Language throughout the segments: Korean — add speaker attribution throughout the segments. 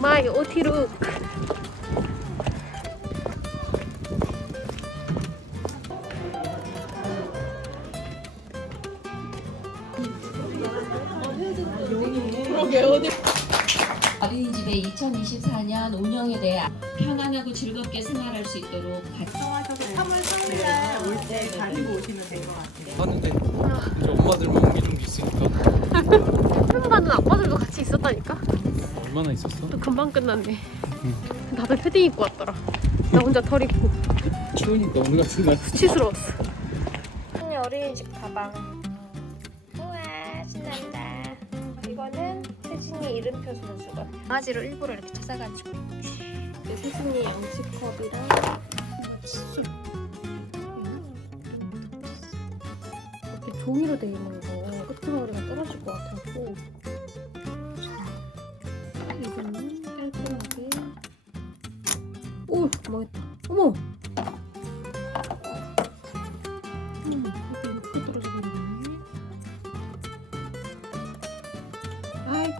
Speaker 1: 마이 오티룩.
Speaker 2: 어린이집의 2024년 운영에 대해 편안하고 즐겁게 생활할 수 있도록 같이
Speaker 3: 저기 3월 3일 날올때 가지고 오시면 될 것 같아요.
Speaker 4: 하는데 이제 엄마들만 옹기종기 있으니까
Speaker 1: 팬바는 아빠들도 같이 있었다니까?
Speaker 4: 얼마나 있었어?
Speaker 1: 또 금방 끝났네. 다들 패딩 입고 왔더라. 나 혼자 털 입고
Speaker 4: 추우니까 오늘 같은 날
Speaker 1: 수치스러웠어. 언니 어린이집 가방. 우와 신난다. 이거는 세진이 이름표 손수건. 강아지를 일부러 이렇게 찾아가지고. 그 세진이 양치컵이랑 칫 종이로 돼 있는 거 끄트머리가 떨어질 것 같아서 이거는 깔끔하게. 오 망했다. 어머! 음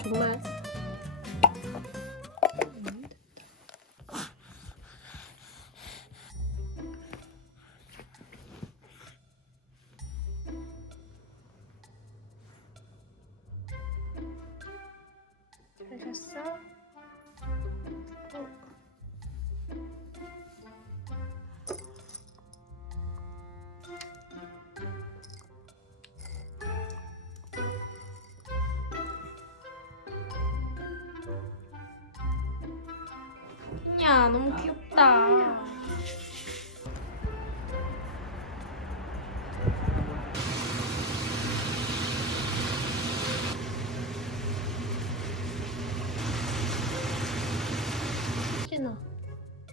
Speaker 1: 정말 잘 잤어? 어. 야 너무 귀엽다.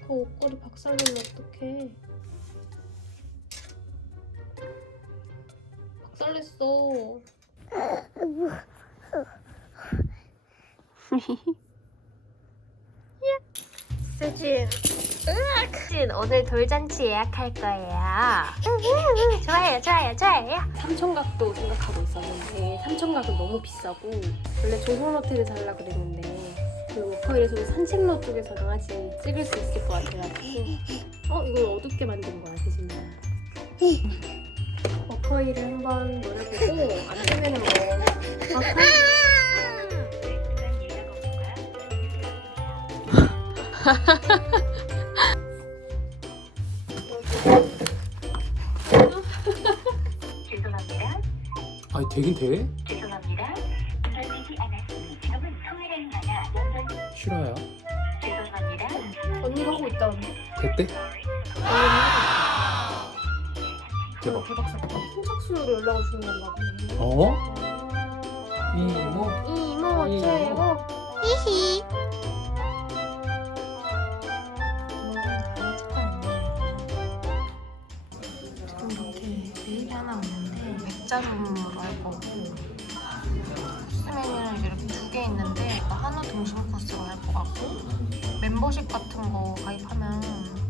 Speaker 1: 그 옷걸이 박살내면 어떡해? 박살냈어. 세진. 세진 오늘 돌잔치 예약할 거예요. 좋아요, 좋아요, 좋아요. 삼천각도 생각하고 있었는데 삼천각은 너무 비싸고 원래 조선 호텔을 살라 그랬는데 그 워커힐에서 산책로 쪽에서 강아지 찍을 수 있을 것 같아가지고 어 이걸 어둡게 만든 거야 세진아. 워커힐을 한번 노려보고 안 되면은 뭐 워커힐
Speaker 5: 죄송합니다.
Speaker 4: 아니 되긴 돼? 됐대?
Speaker 1: 대박 대박 사건. 선착순으로 연락을 주는 건가 보네.
Speaker 4: 어? 이모
Speaker 1: 이모
Speaker 4: 이모.
Speaker 1: 최고. 히히. 지금 이렇게 메일이 하나 왔는데 맥자룸으로 할 거고 코스 메뉴는 이렇게 두 개 있는데 한우 등심 코스로 할 거 같고 멤버십 같은 거 가입하면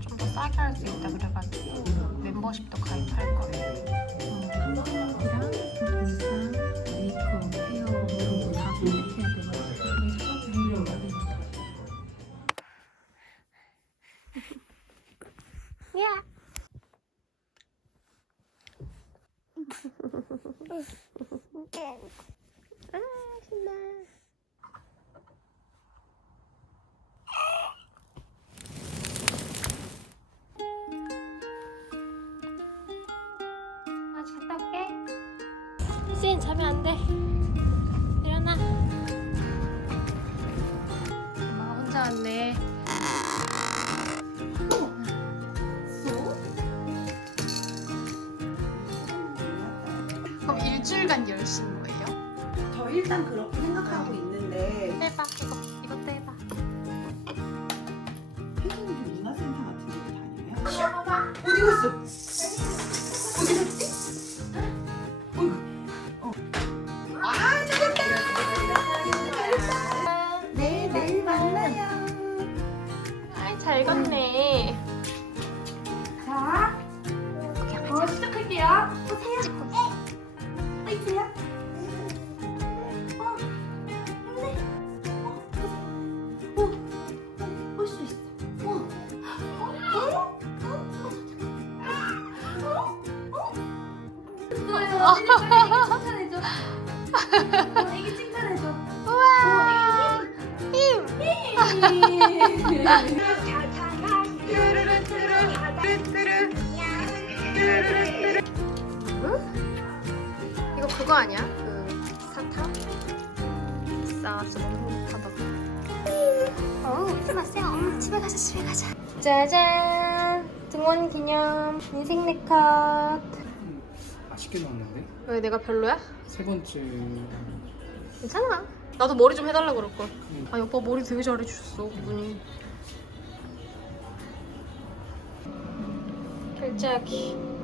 Speaker 1: 좀 더 싸게 할 수 있다 그래가지고 멤버십도 가입할 거예요. 음. 한국이랑 의상, 메이크업, 헤어 이런 거 다 선택해야 돼가지고 야. 아 신나. 돼. 일어나. 엄마가 혼자 왔네. 그럼 일주일간 열신 거예요?
Speaker 3: 저 일단 그렇게 생각하고 있는데
Speaker 1: 해봐 이거 이것도 해봐.
Speaker 3: 혜진이 좀 문화센터 같은 데 다녀요? 어디 갔어? 해줄게요. 또 태연.
Speaker 1: 네. 화이팅이야. 아기 칭찬해줘.
Speaker 6: 우와. 힘. 힘. 그거 아니야? 그 사탕? 싸가지고 행복하다. 어, 웃지 마세요. 엄마 집에 가자, 집에 가자. 짜잔. 등원 기념 인생 네컷.
Speaker 4: 아쉽게 나왔는데
Speaker 6: 왜 내가 별로야?
Speaker 4: 세 번째
Speaker 6: 괜찮아. 나도 머리 좀 해달라 그럴 걸. 아 오빠 머리 되게 잘해주셨어 그분이. 글자기.